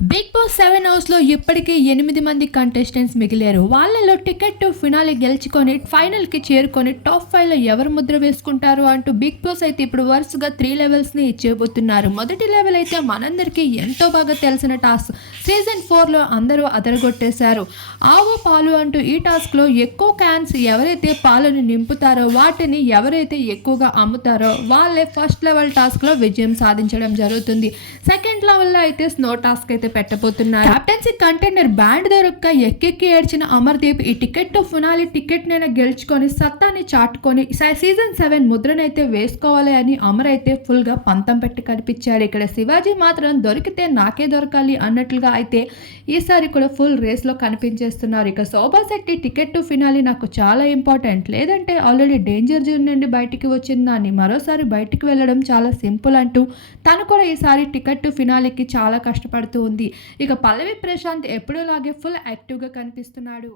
Big boss seven హౌస్లో ఇప్పటికే ఎనిమిది మంది కంటెస్టెంట్స్ మిగిలారు. వాళ్ళలో టికెట్ టు ఫినాలి గెలుచుకొని ఫైనల్కి చేరుకొని టాప్ ఫైవ్లో ఎవరు ముద్ర వేసుకుంటారు అంటూ బిగ్ బాస్ అయితే ఇప్పుడు వరుసగా త్రీ లెవెల్స్ని ఇచ్చేబోతున్నారు. మొదటి లెవెల్ అయితే మనందరికీ ఎంతో బాగా తెలిసిన టాస్క్ సీజన్ ఫోర్లో అందరూ అదరగొట్టేశారు. ఆవు పాలు అంటూ ఈ టాస్క్లో ఎక్కువ క్యాన్స్ ఎవరైతే పాలను నింపుతారో వాటిని ఎవరైతే ఎక్కువగా అమ్ముతారో వాళ్ళే ఫస్ట్ లెవెల్ టాస్క్లో విజయం సాధించడం జరుగుతుంది. సెకండ్ లెవెల్లో అయితే స్నో టాస్క్ అయితే పెట్టబోతున్నారు. కెప్టెన్సీ కంటైనర్ బ్యాండ్ దొరక్క ఎక్కెక్కి ఏడ్చిన అమర్దీప్ ఈ టికెట్ టు ఫినాలి టికెట్ నైనా గెలుచుకొని సత్తాని చాటుకొని సీజన్ సెవెన్ ముద్రనైతే వేసుకోవాలి అని అమర్ అయితే ఫుల్గా పంతం పెట్టి కనిపించాడు. ఇక్కడ శివాజీ మాత్రం దొరికితే నాకే దొరకాలి అన్నట్లుగా అయితే ఈసారి కూడా ఫుల్ రేస్లో కనిపించేస్తున్నారు. ఇక Shobha Shetty ticket to finale నాకు చాలా ఇంపార్టెంట్ లేదంటే ఆల్రెడీ డేంజర్ జోన్ నుండి బయటికి వచ్చిన దాన్ని మరోసారి బయటికి వెళ్ళడం చాలా సింపుల్ అంటూ తను కూడా ఈసారి టికెట్ టు ఫినాలికి చాలా కష్టపడుతూ ఉంది. ఇక పల్లవి ప్రశాంత్ ఎప్పుడూలాగే ఫుల్ యాక్టివ్గా కనిపిస్తున్నాడు.